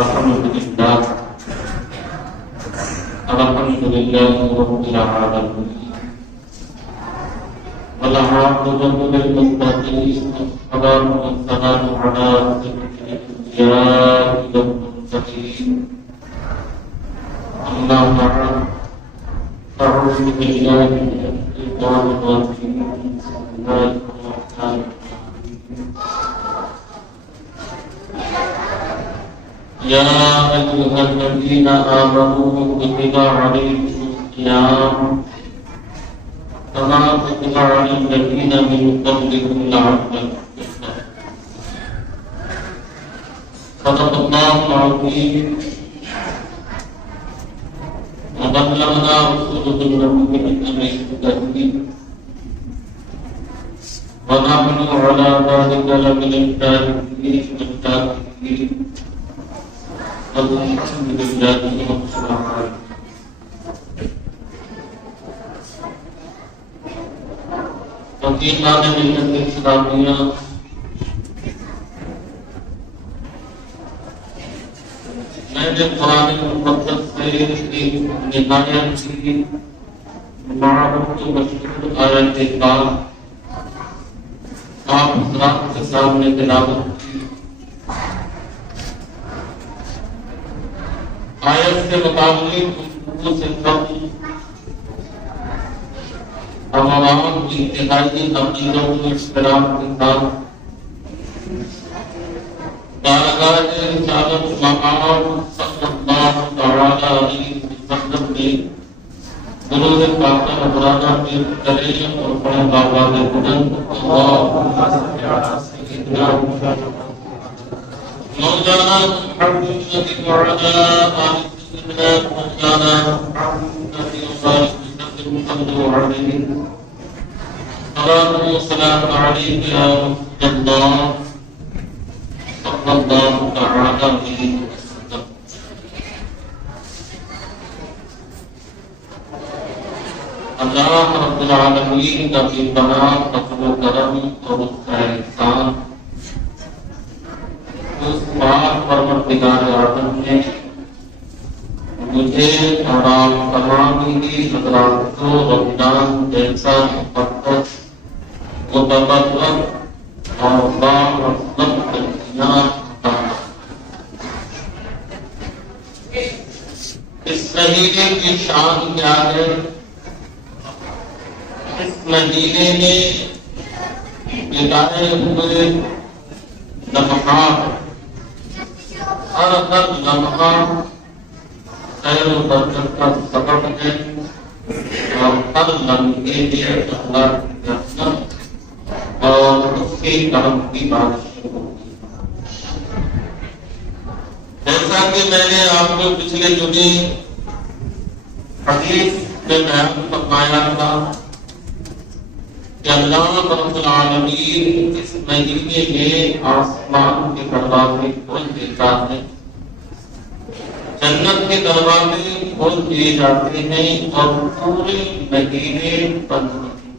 الحمد لله رب العالمين والعاقبة للمتقين والصلاة والسلام على سيد الأنبياء والمرسلين أما بعد أعوذ بالله من الشيطان الرجيم بسم الله الرحمن الرحيم يا أيها الذين آمنوا كتب عليكم الصيام كما كتب على الذين من قبلكم لعلكم تتقون صدق الله العظيم وبلغنا رسوله النبي الأمين الكريم ونحن على ذلك لمن الشاهدين والشاكرين الحمد لله رب العالمين. وقیلان ملت اسلامیہ میں نے قرآن مقدس سے ایک نہایت کی معروف و مشہور آیت پاک آپ حضرات کے سامنے تلاوت کی. آیت سے متعلق گفتگو سے قبل ہم عوام کی انتہائی عقیدوں و احترام کے ساتھ بارگاہ رسالت محمد صلی اللہ تعالی علیہ وسلم میں درود پاک نذرانہ پیش کریں اور پڑھیں بآواز بلند اللہم صل علی سیدنا مولانا محمد وعلى آل سيدنا مولانا محمد وبارك وسلم عليه صلاة وسلام عليك يا رسول الله صلى الله تعالى عليه وسلم. اللہ رب العالمین کا بے پناہ فضل و کرم اور اس کا احسان اس پاک پروردگار عالم نے مجھے اور آپ تمام ہی حضرات کو رمضان جیسا مقدس و بابرکت اور بامقصد مہینہ عطا فرمایا. اس مہینے کی شان کیا ہے؟ اس مہینے میں بتائے ہوئے لمحات ہر لمحہ خیر و برکت کا سبب ہے اور ہر لمحے میں اللہ کی رحمت اور اس کے کرم کی بارش ہوتی ہے. جیسا کہ میں نے آپ کو پچھلے جمعے حدیث میں بیان فرمایا تھا کہ اللہ رب العالمین اس مہینے میں آسمان کے دروازے کھول دیتا ہے، جنت کے دروازے کھول دیے جاتے ہیں اور پورے مہینے بند ہوتے ہیں.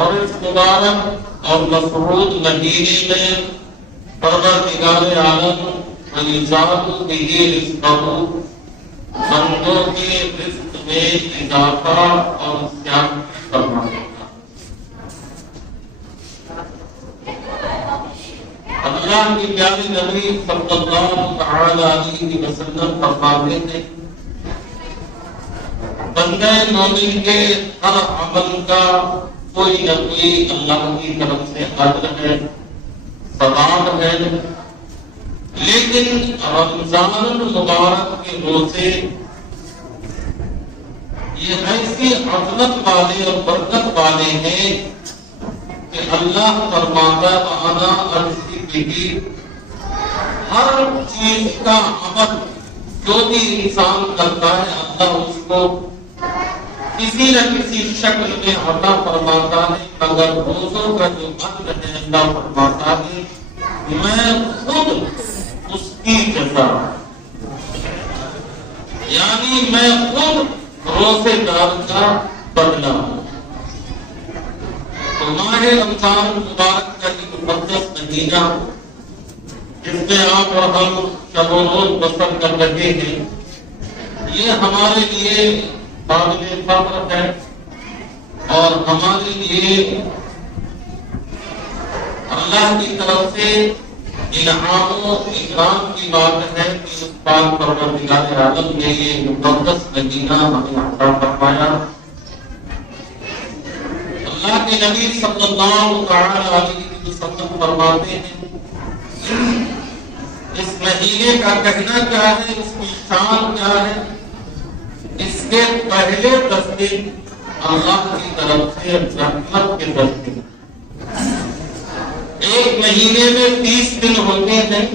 اور اس مبارک اور مسعود مہینے میں پروردگار عالم وَيُزَادُ بِهِ رِزْقَهُ بندوں کے رزق میں اضافہ اور زیادتی فرماتا ہے. اللہ کی پیاری نبی صلی اللہ تعالی علیہ وسلم فرماتے ہیں بندہ مومن کے ہر عمل کا کوئی نہ کوئی اللہ کی طرف سے اجر ہے، ثواب ہے، لیکن رمضان المبارک کے روزے یہ ایسے عظمت والے اور برکت والے ہیں کہ اللہ فرماتا انا ارسی بھی ہر چیز کا عمل جو بھی انسان کرتا ہے اللہ اس کو کسی نہ کسی شکل میں عطا فرماتا ہے، مگر روزوں کا جو اجر ہے اللہ فرماتا ہے میں خود اس کی جزا، یعنی میں خود روزے دار کا بدلہ. تو ماہ رمضان مبارک کا یہ مقدس مہینہ جس میں آپ اور ہم شب و روز بسر کر رہے ہیں، یہ ہمارے لیے قابل فخر ہے اور ہمارے لیے اللہ کی طرف سے انعام و اکرام کی بات ہے کہ اس پاک پروردگار عالم نے یہ مقدس مدینہ ہمیں عطا فرمایا۔ اللہ کے نبی صلی اللہ تعالی علیہ وسلم فرماتے ہیں اس مہینے کا کہنا کیا ہے، اس کی شان کیا ہے۔ اس کے پہلے 10 دن اللہ کی طرف سے رحمت کے 10 دن، ایک مہینے میں 30 دن ہوتے ہیں،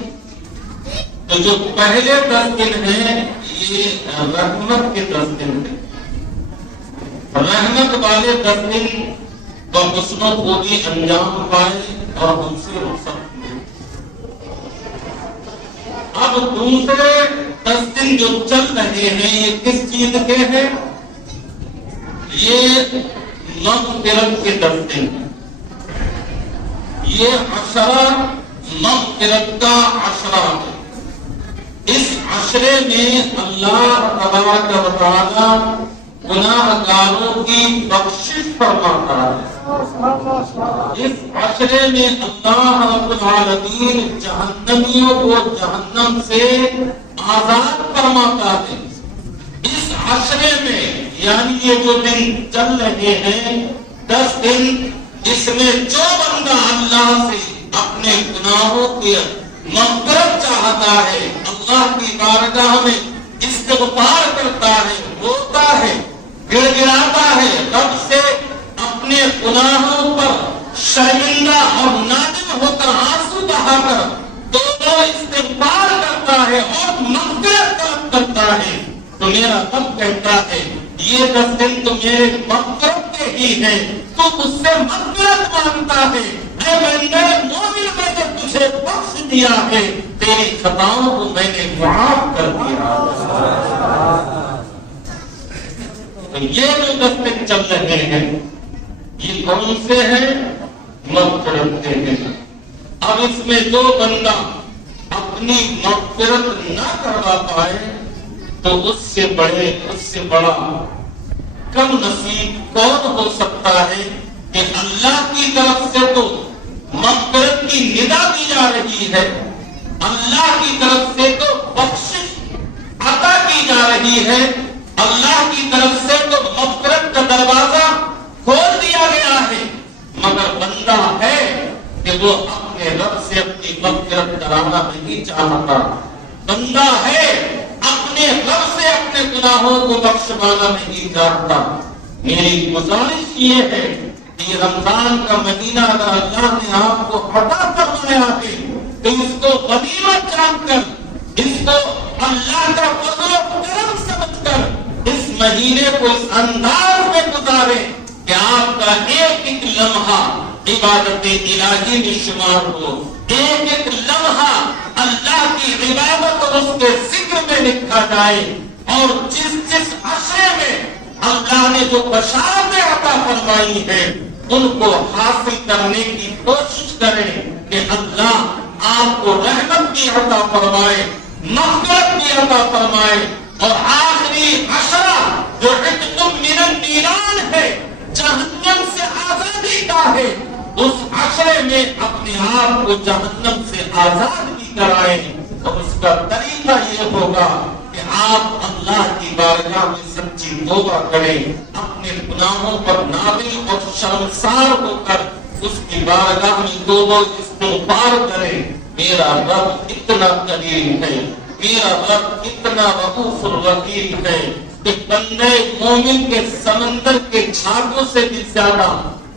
تو جو پہلے 10 دن ہیں یہ رحمت کے 10 دن ہیں۔ رحمت والے 10 دن بحسن و خوبی انجام پائے اور ان سے رخصت ہوئے۔ اب دوسرے 10 دن جو چل رہے ہیں یہ کس چیز کے ہیں؟ یہ مغفرت کے 10 دن، یہ عشرہ مغفرت کا عشرہ ہے۔ اس عشرے میں اللہ تبارک و تعالی گناہ گاروں کی بخشش فرماتا ہے۔ اس عشرے میں اللہ رب العالمین جہنمیوں کو جہنم سے آزاد فرماتا ہے۔ اس عشرے میں یعنی یہ جو دن چل رہے ہیں 10 دن، اس میں جو بندہ اللہ سے اپنے گناہوں کی مغفرت چاہتا ہے، اللہ کی بارگاہ میں استغفار کرتا ہے، روتا ہے، گڑ گڑاتا ہے، رب سے اپنے گناہوں پر شرمندہ اور نادم ہو کر آنسو بہا کر توبہ استغفار کرتا ہے اور مغفرت طلب کرتا ہے، تو میرا رب کہتا ہے یہ 10 دن تو میرے مغفرت کے ہی ہیں، تو مجھ سے مغفرت مانگتا ہے، اے بندے مومن میں نے تجھے بخش دیا ہے، تیری خطاؤں کو میں نے معاف کر دیا۔ تو یہ جو 10 دن چل رہے ہیں یہ کون سے ہیں؟ مغفرت کے ہیں۔ اب اس میں جو بندہ اپنی مغفرت نہ کروا پائے تو اس سے بڑا کم نصیب کون ہو سکتا ہے کہ اللہ کی طرف سے تو مغفرت کی ندا دی جا رہی ہے، اللہ کی طرف سے تو بخشش عطا کی جا رہی ہے، اللہ کی طرف سے تو مغفرت کا دروازہ کھول دیا گیا ہے، مگر بندہ ہے کہ وہ اپنے رب سے اپنی مغفرت کرانا نہیں چاہتا، بندہ ہے اپنے رب سے اپنے گناہوں کو بخشوانا نہیں چاہتا۔ میری گزارش یہ ہے کہ رمضان کا مہینہ اگر اللہ نے آپ کو عطا فرمایا ہے تو اس کو غنیمت جان کر، اس کو اللہ کا فضل و کرم سمجھ کر اس مہینے کو اس انداز میں گزارے کہ آپ کا ایک ایک لمحہ عبادت الہی میں شمار ہو، ایک ایک لمحہ اللہ کی عبادت اور اس کے ذکر میں لکھا جائے، اور جس عشرے میں اللہ نے جو بشارتیں عطا فرمائی ہیں ان کو حاصل کرنے کی کوشش کریں کہ اللہ آپ کو رحمت کی عطا فرمائے، مغفرت کی عطا فرمائے، اور آخری عشرہ جو عتق من النیران ہے، جہنم سے آزادی کا ہے، اس عشرے میں اپنے آپ کو جہنم سے آزاد بھی کرائیں، اور اس کا طریقہ یہ ہوگا کہ آپ اللہ کی بارگاہ میں سچی توبہ کریں، اپنے گناہوں پر نادم اور شرمسار ہو کر اس کی بارگاہ میں توبہ استغفار کریں۔ میرا رب اتنا کریم ہے، میرا رب اتنا رؤوف الرحیم ہے کہ بندے مومن کے سمندر کے جھاگوں سے بھی زیادہ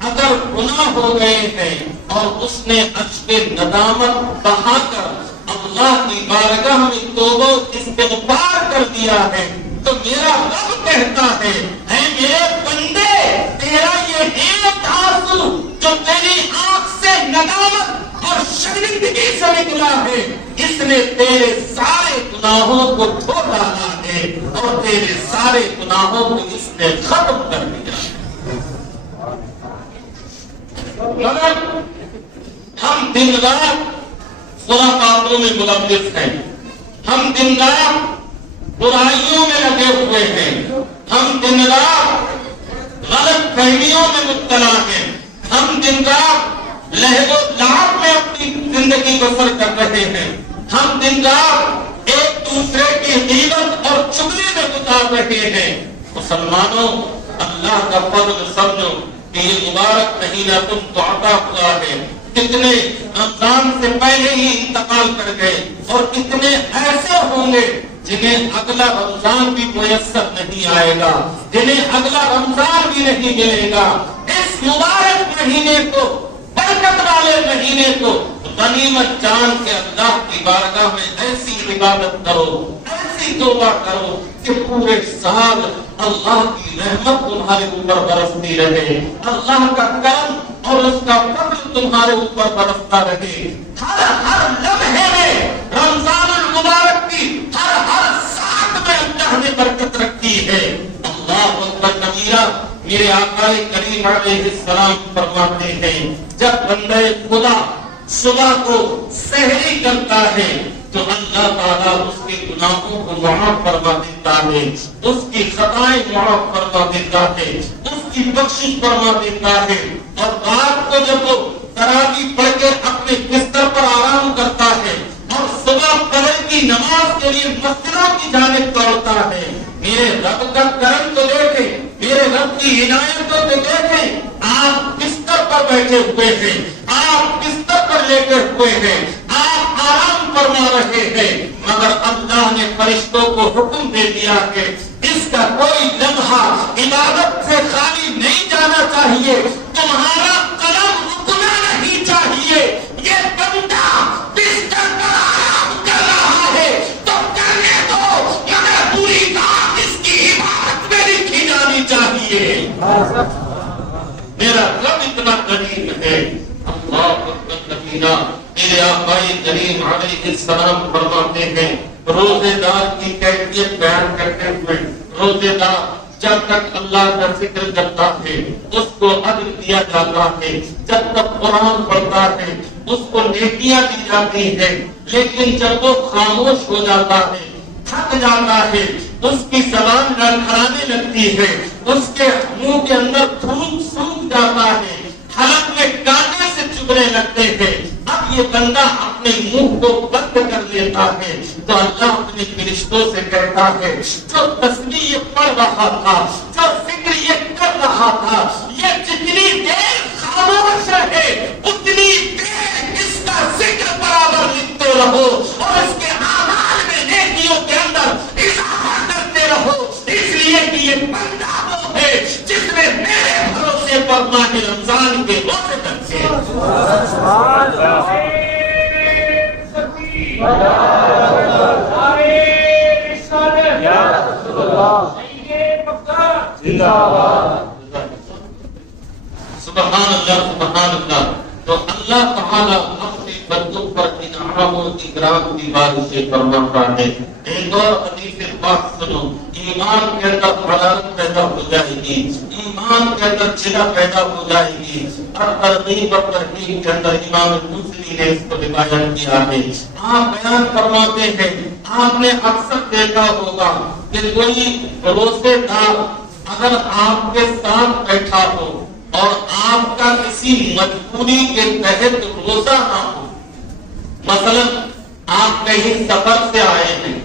اگر گناہ ہو گئے ہیں اور اس نے اشک ندامت بہا کر اللہ کی بارگاہ میں توبہ استغفار کر دیا ہے تو میرا رب کہتا ہے، اے میرے بندے، تیرا یہ ایک آنسو جو تیری آنکھ سے ندامت اور شرمندگی سے نکلا ہے، اس نے تیرے سارے گناہوں کو دھو ڈالا ہے اور تیرے سارے گناہوں کو اس نے ختم کر دیا ہے۔ مگر ہم دن رات خرافاتوں میں ملوث ہیں، ہم دن رات برائیوں میں لگے ہوئے ہیں، ہم دن رات غلط فہمیوں میں مبتلا ہیں، ہم دن رات لہو و لعب میں اپنی زندگی بسر کر رہے ہیں، ہم دن رات ایک دوسرے کی غیبت اور چغلی میں گزار رہے ہیں۔ مسلمانوں، اللہ کا فضل سمجھو کہ یہ مبارک مہینہ تم کو عطا ہوا ہے۔ کتنے رمضان سے پہلے ہی انتقال کر گئے اور کتنے ایسے ہوں گے جنہیں اگلا رمضان بھی میسر نہیں آئے گا، جنہیں اگلا رمضان بھی نہیں ملے گا۔ اس مبارک مہینے کو، برکت والے مہینے کو غنیمت جان کے اللہ کی بارگاہ میں ایسی عبادت کرو، ایسی توبہ کرو کہ پورے سال اللہ کی رحمت تمہارے اوپر برستی رہے، اللہ کا کرم اور اس کا فضل تمہارے اوپر برستا رہے۔ ہر لمحے میں رمضان المبارک کی ہر ساتھ میں اللہ نے برکت رکھی ہے۔ اللہ اکبر کبیرہ۔ میرے آقا کریم علیہ السلام فرماتے ہیں جب بندے خدا صبح کو سحری کرتا ہے تو اللہ تعالیٰ اس کے گناہوں کو معاف فرما دیتا ہے، اس کی خطائیں معاف فرما دیتا ہے، اس کی بخشش فرما دیتا ہے۔ اور رات کو جب وہ تراویح پڑھ کے اپنے بستر پر آرام کرتا ہے اور صبح فجر کی نماز کے لیے مسجدوں کی جانب دوڑتا ہے، میرے رب کا کرم تو دیکھیں، میرے رب کی عنایت تو دیکھیں۔ آپ بستر پر بیٹھے ہوئے ہیں، آپ بستر پر لیٹے ہوئے ہیں، آپ آرام فرما رہے ہیں، مگر اللہ نے فرشتوں کو حکم دے دیا کہ اس کا کوئی لمحہ عبادت سے خالی نہیں جانا چاہیے، تمہارا قلم رکنا نہیں چاہیے۔ یہ بندہ بستر پر آرام کر رہا ہے تو کرنے دو، مگر پوری رات اس کی عبادت میں لکھی جانی چاہیے۔ میرا رب اتنا کریم ہے۔ اللہ اکبر کبیرہ۔ میرے آقا کریم علیہ السلام فرماتے ہیں روزے دار کی کیفیت بیان کرتے ہوئے، روزے دار جب تک اللہ کا ذکر کرتا ہے اس کو اجر دیا جاتا ہے، جب تک قرآن پڑھتا ہے اس کو نیکیاں دی جاتی ہیں، لیکن جب وہ خاموش ہو جاتا ہے، تھک جاتا ہے، اس کی زبان لڑکھڑانے لگتی ہے، اس کے منہ کے اندر تھوک سوکھ جاتا ہے، حلق میں کانٹے سے چبھنے لگتے ہیں، اب یہ بندہ اپنے منہ کو بند کر لیتا ہے تو اللہ اپنے فرشتوں سے کہتا ہے جو تسبیح یہ پڑھ رہا تھا، جو ذکر یہ کر رہا تھا، یہ جتنی دیر خاموش رہے اتنی دیر اس کا ذکر برابر لکھتے رہو اور اس کے اعمال میں نیکیوں کے اندر اضافہ کرتے رہو، اس لیے کہ یہ بندہ وہ ہے جس نے میرے بھروسے پر ماہ رمضان کے روزے رکھے۔ سبحان اللہ، سبحان اللہ۔ تو اللہ تعالیٰ اپنے بندوں پر انعاموں کی گرامی بارشیں فرماتا ہے۔ ایک اور حدیث پاک سنو، ایمان کے اندر حرارت پیدا ہو جائے گی، ایمان کے اندر چلا پیدا ہو جائے گی۔ اور ترغیب اور ترہیب کے اندر امام مسلم نے اس کو روایت کیا ہے۔ آپ بیان فرماتے ہیں آپ نے اکثر دیکھا ہوگا کہ کوئی روزے دار اگر آپ کے ساتھ بیٹھا ہو اور آپ کا کسی مجبوری کے تحت روزہ نہ ہو، مثلا آپ کہیں سفر سے آئے ہیں،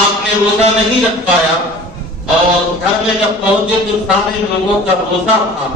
آپ نے روزہ نہیں رکھ پایا اور گھر میں جب پہنچے تو سارے لوگوں کا روزہ تھا،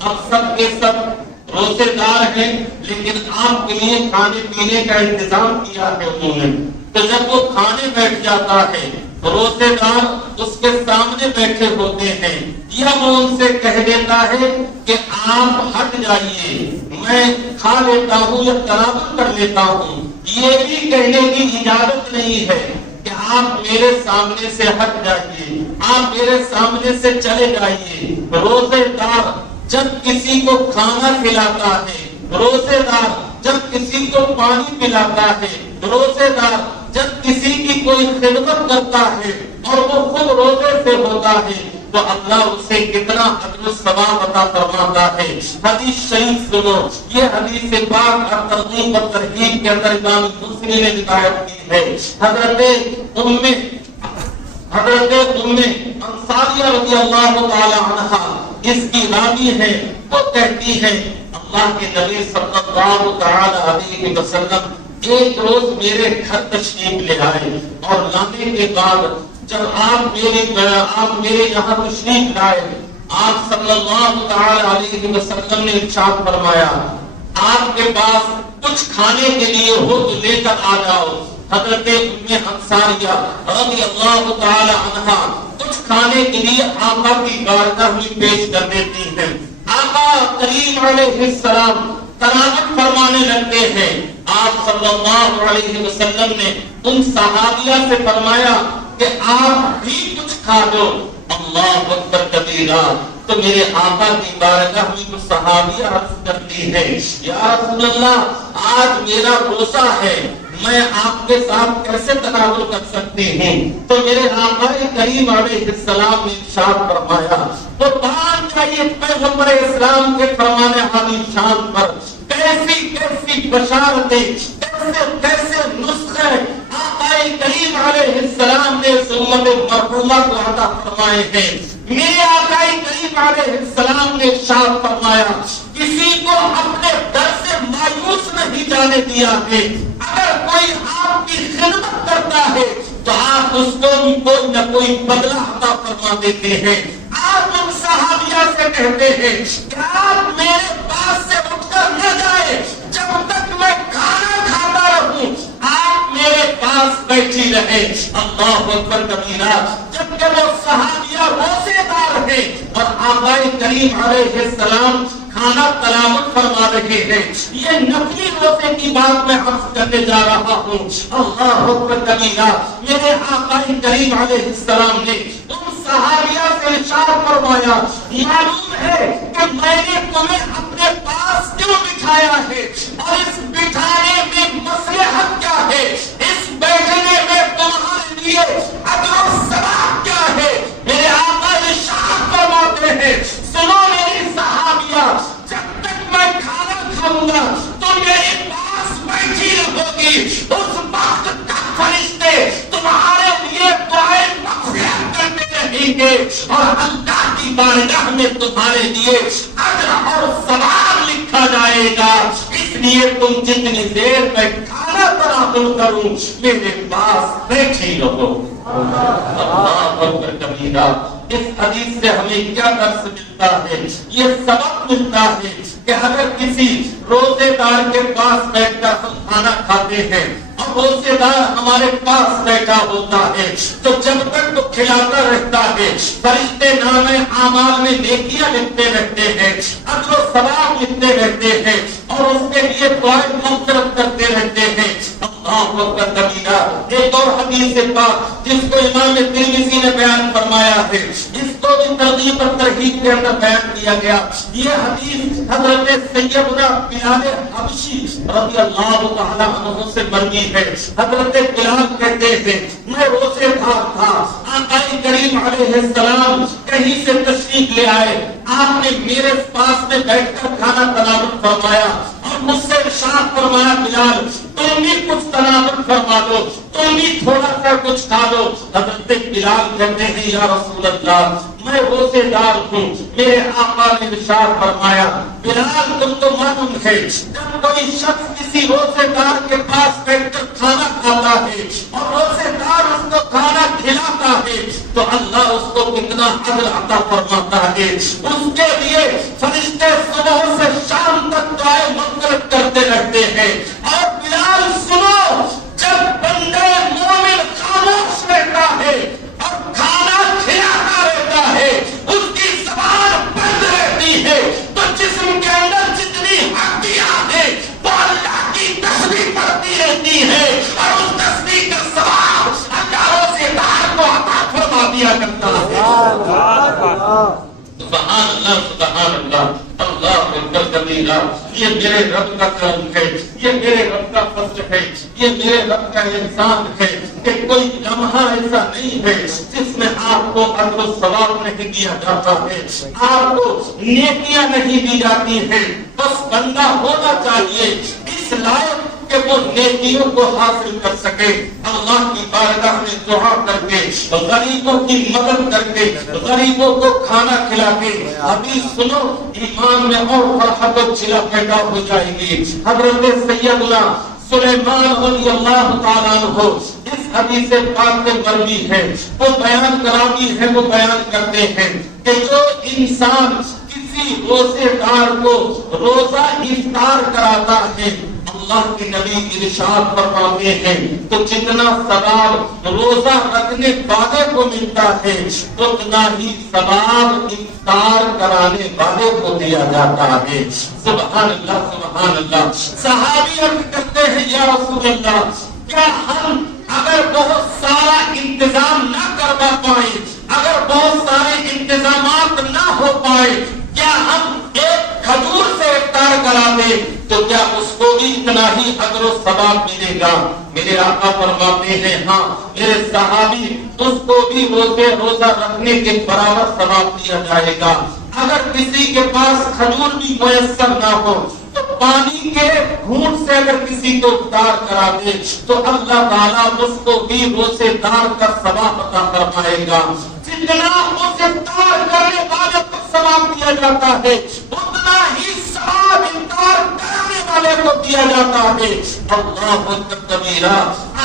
اب سب کے سب روزے دار ہیں لیکن آپ کے لیے کھانے پینے کا انتظام کیا ہے انہوں نے، تو جب وہ کھانے بیٹھ جاتا ہے روزے دار اس کے سامنے بیٹھے ہوتے ہیں یا وہ ان سے کہہ دیتا ہے کہ آپ ہٹ جائیے، میں کھا لیتا ہوں یا تناول کر لیتا ہوں، یہ بھی کہنے کی اجازت نہیں ہے کہ آپ میرے سامنے سے ہٹ جائیے، آپ میرے سامنے سے چلے جائیے۔ روزے دار جب کسی کو کھانا کھلاتا ہے، روزے دار جب کسی کو پانی پلاتا ہے، روزے دار جب کسی کی کوئی خدمت کرتا ہے اور وہ خود روزے سے ہوتا ہے، تو اللہ اسے کتنا اجر و ثواب عطا فرماتا ہے۔ حدیث شریف سنو، یہ حدیث پاک اور ترغیب و ترہیب کے اندر امام مسلم نے روایت کی ہے۔ حضرت ام انصاریہ رضی اللہ تعالی عنہا اس کی راوی ہے، وہ کہتی ہے اللہ کے نبی صلی اللہ تعالی علیہ وسلم ایک روز میرے گھر تشریف لے آئے، اور لانے کے بعد جب آپ میرے یہاں تشریف لائے، آپ صلی اللہ تعالی علیہ وسلم نے ارشاد فرمایا آپ کے پاس کچھ کھانے کے لیے ہو تو لے کر آ جاؤ۔ حضرت ام انصاریہ رضی اللہ تعالی عنہا کچھ کھانے کے لیے آقا کی بارگاہ میں پیش کر دیتی ہیں۔ آقا کریم علیہ السلام تلاوت فرمانے لگتے ہیں۔ آپ صلی اللہ علیہ وسلم نے ان صحابیہ سے فرمایا کہ آپ بھی کچھ کھا دو۔ اللہ اکبر کبیرہ، تو میرے آقا کی بارگاہ میں کچھ صحابیہ عرض کرتی ہے یا رسول اللہ آج میرا روزہ ہے، میں آپ کے ساتھ کیسے تناول کر سکتی ہوں؟ تو میرے آقا کریم علیہ السلام نے ارشاد فرمایا، تو بات چاہیے پیغمبر اسلام کے فرمانے عالی شان پر کیسی کیسی بشارتیں، کیسے نسخے آقا کریم علیہ السلام نے امت مرحومہ کو عطا فرمائے ہیں۔ میرے آقا کریم علیہ السلام نے ارشاد فرمایا کسی کو اپنے در سے مایوس نہیں جانے دیا ہے، اگر کوئی آپ کی خدمت کرتا ہے تو آپ اس کو کوئی نہ کوئی بدلہ عطا فرما دیتے ہیں۔ آپ ان صحابیہ سے کہتے ہیں کہ آپ میرے پاس سے اٹھ کر نہ جائے جب تک میں کھانا کھاتا رہوں، آپ میرے پاس بیٹھی رہے۔ اللہ اکبر کبیرہ، جبکہ وہ صحابیہ روزے دار ہیں اور آقا کریم علیہ السلام کھانا تلاوت فرما رہے ہیں۔ یہ نفلی روزے کی بات میں عرض کرنے جا رہا ہوں۔ اللہ اکبر کبیرہ، میرے آقا کریم علیہ السلام نے ان صحابیہ سے ارشاد فرمایا معلوم ہے کہ میں نے تمہیں اپنے پاس کیوں بٹھایا ہے اور اس بٹھانے میں مصلحت کیا ہے، اس بیٹھنے میں تمہارے لیے اجر و ثواب کیا ہے۔ میرے آقا ارشاد فرماتے ہیں سنو میری صحابیہ، جب تک میں کھانا کھاؤں گا تو میرے پاس بیٹھی رہوگی، اس وقت تک فرشتے تمہارے لیے دعائیں مغفرت کرتے رہیں گے اور اللہ کی بارگاہ میں تمہارے لیے اجر اور ثواب لکھا جائے گا۔ اس لیے تم جتنی دیر میں کھانا تناول کروں میرے پاس بیٹھی رہو۔ اللہ اکبر کبیرہ، اس حدیث سے ہمیں کیا درس ملتا ہے؟ یہ سبق ملتا ہے کہ اگر کسی روزے دار کے پاس بیٹھ کر ہم کھانا کھاتے ہیں اور روزے دار ہمارے پاس بیٹھا ہوتا ہے تو جب تک وہ کھلاتا رہتا ہے فرشتے نامے اعمال میں نیکیاں لکھتے رہتے ہیں، اجر و ثواب لکھتے رہتے ہیں اور اس کے لیے دعائیں مغفرت کرتے رہتے ہیں۔ اللہ اکبر کبیرہ، ایک اور حدیث پاک جس کو امام ترمذی نے بیان فرمایا ہے، اس کو بھی ترغیب اور ترہیب کے اندر بیان کیا گیا۔ یہ حدیث حضرت سیدنا بلال حبشی رضی اللہ تعالی عنہ سے مروی ہے۔ حضرت بلال کہتے ہیں میں روزے دار تھا، آقا کریم علیہ السلام کہیں سے تشریف لے آئے، آپ نے میرے پاس میں بیٹھ کر کھانا تناول فرمایا اور مجھ سے ارشاد فرمایا بلال تم بھی کچھ تناول فرما دو، تم بھی تھوڑا سا کچھ کھا دو۔ حضرت بلال کہتے ہیں یا رسول اللہ میں روزے دار ہوں۔ میرے آقا نے ارشاد فرمایا بلال تم تو معلوم ہے جب کوئی شخص کسی روزے دار کے پاس بیٹھ کر کھانا کھاتا ہے اور روزے دار اس کو کھانا کھلاتا ہے تو اللہ اس کو کتنا اجر عطا فرماتا ہے۔ اس کے لیے فرشتے صبح سے شام تک دعائیں مغفرت کرتے رہتے ہیں۔ اور بلال سنو، جب بندے مومن خاموش رہتا ہے اور کھانا کھلاتا رہتا ہے، اس کی زبان بند رہتی ہے تو جسم کے اندر جتنی ہڈیاں ہیں وہ اللہ کی تسبیح پڑھتی رہتی ہے اور اس تسبیح کا ثواب اللہ روزے دار کو عطا فرما دیا کرتا ہے۔ سبحان اللہ سبحان اللہ، اللہ اکبر کبیرہ، یہ میرے رب کا کرم ہے، یہ میرے رب کا فضل ہے۔ یہ میرے رب کا احسان ہے کہ کوئی لمحہ ایسا نہیں ہے جس میں آپ کو اجر و ثواب نہیں دیا جاتا ہے، آپ کو نیکیاں نہیں دی جاتی ہیں۔ بس بندہ ہونا چاہیے اس لائق کہ وہ نیکیوں کو حاصل کر سکے، اللہ کی بارگاہ میں دعا کر کے، غریبوں کی مدد کر کے، غریبوں کو کھانا کھلا کے۔ ابھی سنو، ایمان میں اور فرحت و چلا پیدا ہو جائے گی۔ حضرت سیدنا سلیمان رضی اللہ تعالیٰ عنہ اس حدیث پاک میں مروی ہے، وہ بیان کرامی ہے، وہ بیان کرتے ہیں کہ جو انسان کسی روزے دار کو روزہ افطار کراتا ہے، اللہ کے نبی ارشاد فرماتے ہیں تو جتنا ثواب روزہ رکھنے والے کو ملتا ہے اتنا ہی ثواب افطار کرانے والے کو دیا جاتا ہے۔ سبحان اللہ، سبحان اللہ۔ صحابی عرض کرتے ہیں یا رسول اللہ، کیا ہم اگر بہت سارا انتظام نہ کروا پائے، اگر بہت سارے انتظامات نہ ہو پائے، کیا ہم ایک کھجور سے افطار کرا دیں تو کیا اس کو بھی اتنا ہی اجر و ثواب ملے گا؟ میرے آقا فرماتے ہیں ہاں، میرے صحابی، اس کو بھی روزہ رکھنے کے برابر ثواب دیا جائے گا۔ اگر کسی کے پاس کھجور بھی میسر نہ ہو تو پانی کے گھونٹ سے اگر کسی کو افطار کرا دے تو اللہ تعالیٰ اس کو بھی روزے دار کا ثواب عطا فرمائے گا۔ جتنا اس افطار کرنے والے کو ثواب دیا جاتا ہے اتنا ہی ثواب افطار کرنے والے کو دیا جاتا ہے۔ اللہ اکبر کبیرہ۔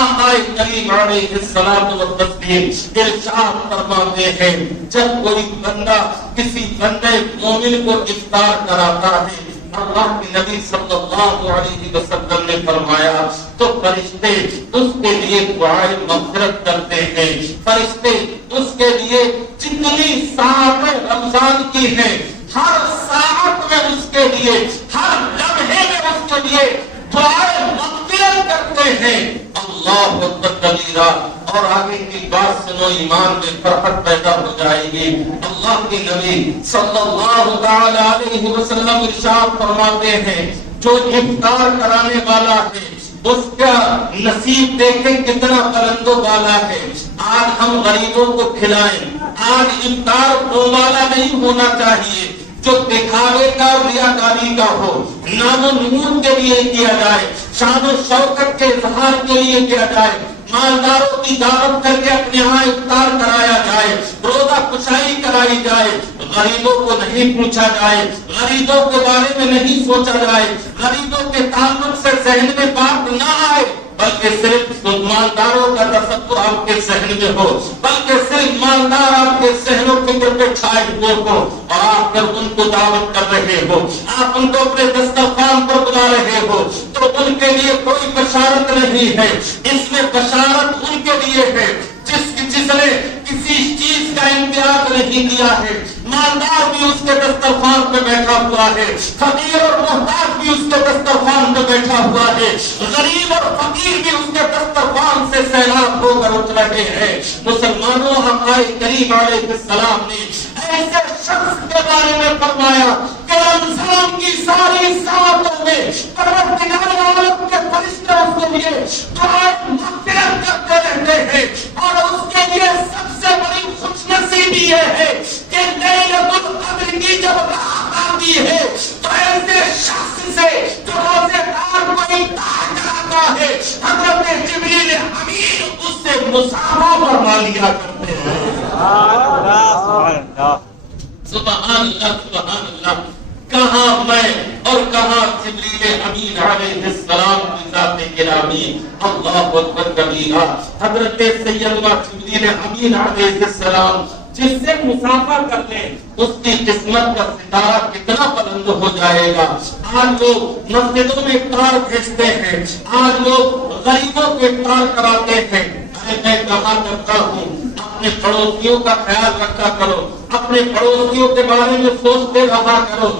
آقا کریم علیہ الصلوۃ والتسلیم ارشاد فرماتے ہیں جب کوئی بندہ کسی بندے مومن کو افطار کراتا ہے، اللہ کے نبی صلی اللہ علیہ وسلم نے فرمایا تو فرشتے اس کے لیے دعائے مغفرت کرتے ہیں۔ فرشتے اس کے لیے جتنی ساعتیں رمضان کی ہیں ہر ساعت میں اس کے لیے، ہر لمحے میں اس کے لیے دعائے مغفرت کرتے ہیں۔ اللہ اکبر کبیرہ۔ اور آگے کی بات سنو، ایمان میں فرحت پیدا ہو جائے گی۔ اللہ کے نبی صلی اللہ علیہ وسلم ارشاد فرماتے ہیں جو افطار کرانے والا ہے اس کا نصیب دیکھیں کتنا بلند و بالا ہے۔ آج ہم غریبوں کو کھلائیں، آج افطار وہ والا نہیں ہونا چاہیے جو دکھاوے کا اور ریاکاری کا ہو، نام و نمود کے لیے کیا جائے، شان و شوکت کے اظہار کے لیے کیا جائے، مالداروں کی دعوت کر کے اپنے یہاں افطار کرایا جائے، روزہ کشائی کرائی جائے، غریبوں کو نہیں پوچھا جائے، غریبوں کے بارے میں نہیں سوچا جائے، غریبوں کے تعلق سے ذہن میں بات نہ آئے، بلکہ صرف مالداروں کا تصور آپ کے ذہن میں ہو، بلکہ صرف مالدار آپ کے ذہن و فکر پہ چھائے ہوئے ہو اور آپ پھر ان کو دعوت کر رہے ہو، آپ ان کو اپنے دسترخوان پر بلا رہے ہو تو ان کے لیے کوئی بشارت نہیں ہے۔ اس میں بشارت ان کے لیے ہے جس نے کسی چیز کا امتیاز نہیں دیا ہے۔ مالدار بھی اس کے دسترخوان پہ بیٹھا ہوا ہے، فقیر اور محتاج بھی اس کے دسترخوان پہ بیٹھا ہوا ہے، غریب اور فقیر بھی اس کے دسترخوان سے سیلاب ہو کر اٹھ رہے ہیں۔ مسلمانوں، آقا کریم علیہ السلام نے ایسے شخص کے بارے میں فرمایا کہ رمضان کی ساری ساعتوں میں پروردگار عالم کے فرشتے اس کے لیے دعائے مغفرت کرتے رہتے ہیں، اور اس کے لیے سب سے بڑی خوش نصیبی یہ ہے کہ لیلۃ القدر کی جب رات آتی ہے تو ایسے شخص سے جو روزے دار کو افطار کراتا ہے حضرت جبریل امین اس سے مصافحہ فرما لیا کرتے ہیں۔ سبحان اللہ، سبحان اللہ۔ کہاں میں اور کہاں جبریل امین علیہ السلام کی ذات گرامی۔ اللہ اکبر کبیرہ۔ حضرت سیدنا جبریل امین علیہ السلام جس سے مسافہ کر لیں اس کی قسمت کا ستارہ کتنا بلند ہو جائے گا۔ آج لوگ مسجدوں میں افطار بھیجتے ہیں، آج لوگ غریبوں کو افطار کراتے ہیں۔ میں کہا کرتا ہوں اپنے پڑوسیوں کا خیال رکھا کرو، اپنے پڑوسیوں کے بارے میں سوچتے رہا کرو۔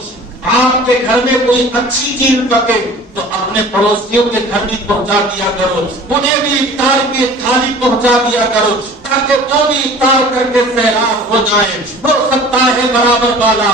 آپ کے گھر میں کوئی اچھی چیز پکے تو اپنے پڑوسیوں کے گھر بھی پہنچا دیا کرو، انہیں بھی افطار کی تھالی پہنچا دیا کرو تاکہ وہ بھی افطار کر کے سیراب ہو جائے۔ ہو سکتا ہے برابر والا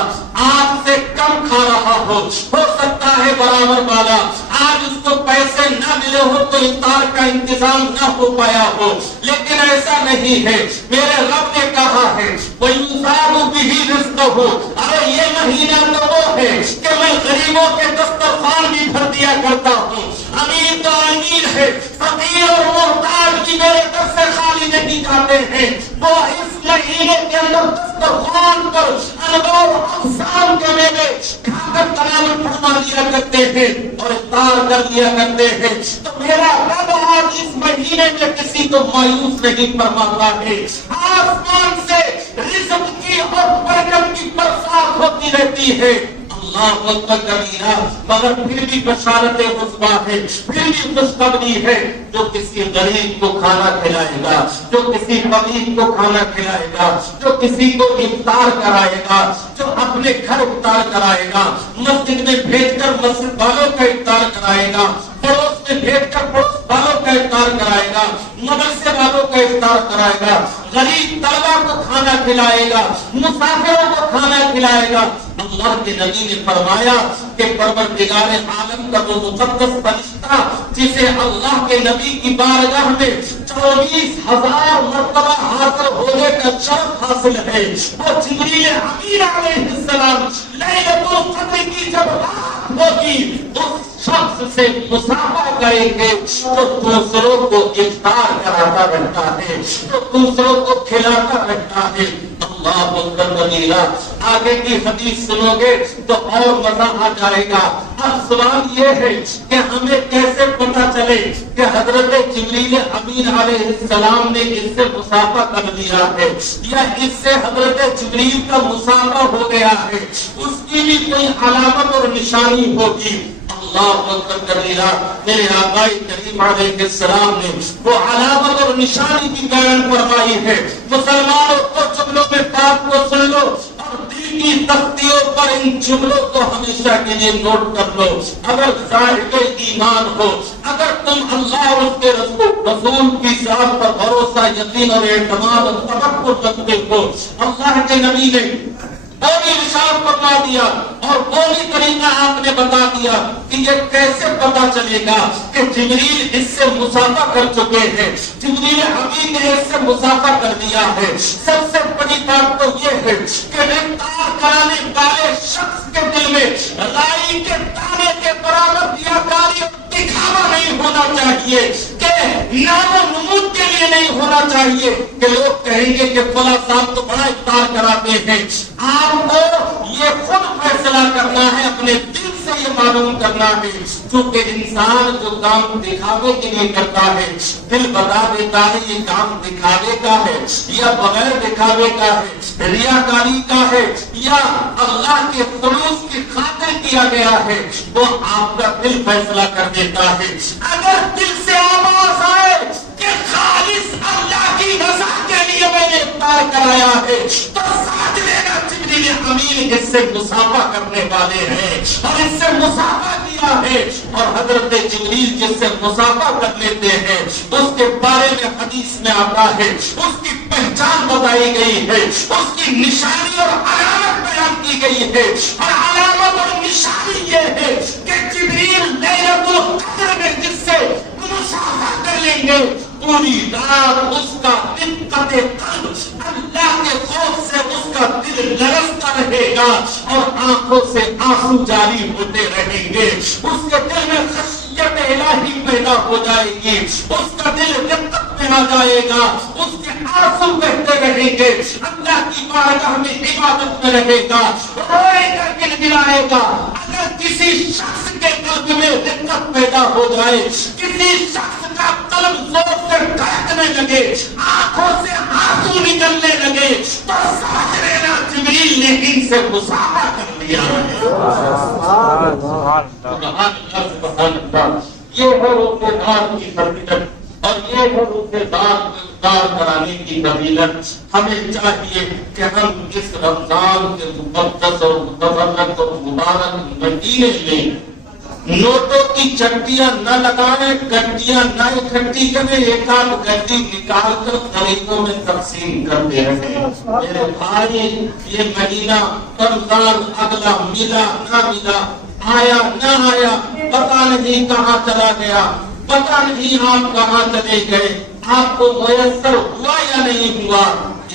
آپ سے کم کھا رہا ہو سکتا ہے برابر والا آج اس کو پیسے نہ ملے والے ہو تو افطار کا انتظام نہ ہو پایا ہو، لیکن ایسا نہیں ہے۔ میرے رب نے کہا ہے وَيُصَابُ بِهِ رِزْقُهُ، ارے یہ مہینہ تو وہ ہے کہ میں غریبوں کے دسترخوان بھی بھر دیا کرتا ہوں۔ امیر تو امیر ہے، فقیر اور محتاج بھی میرے در سے خالی نہیں جاتے ہیں۔ وہ اس مہینے کے اندر دسترخوان پر انواع و اقسام کے میوے کھا کر تناول فرما دیا کرتے ہیں اور افطار کر دیا کرتے ہیں۔ تو میرا رب آج اس مہینے میں کسی کو مایوس نہیں فرماتا ہے۔ آسمان سے رزق کی اور برکت کی برسات ہوتی رہتی ہے۔ اللہ اکبر کبیرہ، مگر پھر بھی بشارت حسبہ ہے، پھر بھی خوشخبری ہے۔ جو کسی غریب کو کھانا کھلائے گا، جو کسی فقیر کو کھانا کھلائے گا، جو کسی کو افطار کرائے گا، جو اپنے گھر افطار کرائے گا، مسجد میں بھیج کر مسجد والوں کا افطار کرائے گا، پڑوس میں بھیج کر پڑوس والوں کا افطار کرائے گا، مدرسے والوں کا افطار کرائے گا، غریب طلبہ کو کھانا کھلائے گا، مسافروں کو کھانا کھلائے گا۔ اللہ کے نبی نے فرمایا کہ پروردگار عالم کا وہ مقدس فرشتہ جسے اللہ کے نبی کی بارگاہ میں 24,000 مرتبہ حاضر ہونے کا شرف حاصل ہے، وہ جبریل امین علیہ السلام لیلۃ القدر کی جب رات ہوگی اس شخص سے مصافحہ کریں گے جو دوسروں کو افطار کراتا رہتا ہے، جو دوسروں کو کھلاتا رہتا ہے۔ اللہ اکبر کبیرہ، آگے کی حدیث سنو گے تو اور مزہ آ جائے گا۔ اب سوال یہ ہے کہ ہمیں کیسے پتہ چلے کہ حضرت جبریل امین علیہ السلام نے اس سے مصافحہ کر لیا ہے یا اس سے حضرت جبریل کا مصافحہ ہو گیا ہے؟ اس کی بھی کوئی علامت اور نشانی ہوگی۔ اللہ اکبر کبیرہ، میرے آقائے کریم علیہ السلام نے وہ علامت اور نشانی بھی بیان فرمائی ہے۔ مسلمانوں کو جملوں میں بات کو سن لو اور دل کی تختیوں پر ان جملوں کو ہمیشہ کے لیے نوٹ کر لو۔ اگر صاحب ایمان ہو، اگر تم اللہ اور اس کے رسول کی ذات پر بھروسہ، یقین اور اعتماد اور توکل رکھتے ہو، اللہ کے نبی نے وہ بھی ارشاد فرما دیا اور وہ بھی طریقہ آپ نے بتا دیا کہ یہ کیسے پتا چلے گا کہ جبریل اس سے مصافحہ کر چکے ہیں، جبریل امین نے اس سے مصافحہ کر دیا ہے۔ سب سے بڑی بات تو یہ ہے کہ افطار کرانے والے شخص کے دل میں رائی کے دانے کے برابر ریاکاری اور دکھاوا نہیں ہونا چاہیے، کہ نام و نمود کے لیے نہیں ہونا چاہیے کہ لوگ کہیں گے کہ فلاں صاحب تو بڑا افطار کراتے ہیں۔ آپ کو یہ خود فیصلہ کرنا ہے، اپنے دل سے یہ معلوم کرنا ہے، کیونکہ انسان جو کام دکھاوے کے لیے کرتا ہے دل بتا دیتا ہے یہ کام دکھاوے کا ہے یا بغیر دکھاوے کا ہے، ریاکاری کا ہے یا اللہ کے خلوص کی خاطر کیا گیا ہے، وہ آپ کا دل فیصلہ کر دیتا ہے۔ اگر دل سے آواز آئے کہ خالص اللہ کی رضا کے لیے میں نے افطار کرایا ہے تو ساتھ لینا جبریل امین اس سے مصافحہ کرنے والے ہیں اور اس سے مصافحہ کیا ہے، اور حضرت جبریل جس سے مصافحہ کر لیتے ہیں اس کے بارے میں حدیث میں آتا ہے، اس کی پہچان بتائی گئی ہے، اس کی نشانی اور علامت بیان کی گئی ہے، اور علامت اور نشانی یہ ہے کہ جبریل لیلۃ القدر میں جس سے مصافحہ کر لیں گے پوری رات اس کا دقت قلب اللہ کے خوف سے اس کا دل لرزتا رہے گا اور آنکھوں سے آنسو جاری ہوتے رہیں گے، اس کے دل میں خشیت الہی پیدا ہو جائے گی، اس کا دل رقت میں آ جائے گا، اس کے آنسو بہتے رہیں گے، اللہ کی بارگاہ میں عبادت میں رہے گا، روئے گا، گڑگڑائے گا۔ اگر کسی شخص کے قلب میں رقت پیدا ہو جائے، کسی شخص کا قلب زور سے دھڑکنے لگے، آنکھوں سے آنسو نکلنے لگے، تو سمجھ لینا جبریل نے ان سے مصافحہ کر لیا ہے۔ یہ ہے روزے دار کی فضیلت اور یہ ہے روزے دار کرانے کی فضیلت۔ ہمیں چاہیے کہ ہم اس رمضان کے مقدس اور مبارک اور مبارک مہینے میں نوٹوں کی چٹیاں نہ لگائیں، گڈیاں نہ اکٹھی کریں، ایک آدھ گڈی نکال کر غریبوں میں تقسیم کرتے رہیں۔ میرے بھائی، یہ مہینہ رمضان اگلا ملا نہ ملا، آیا نہ آیا، پتہ نہیں کہاں چلا گیا، پتہ نہیں آپ کہاں چلے گئے، آپ کو میسر ہوا یا نہیں ہوا،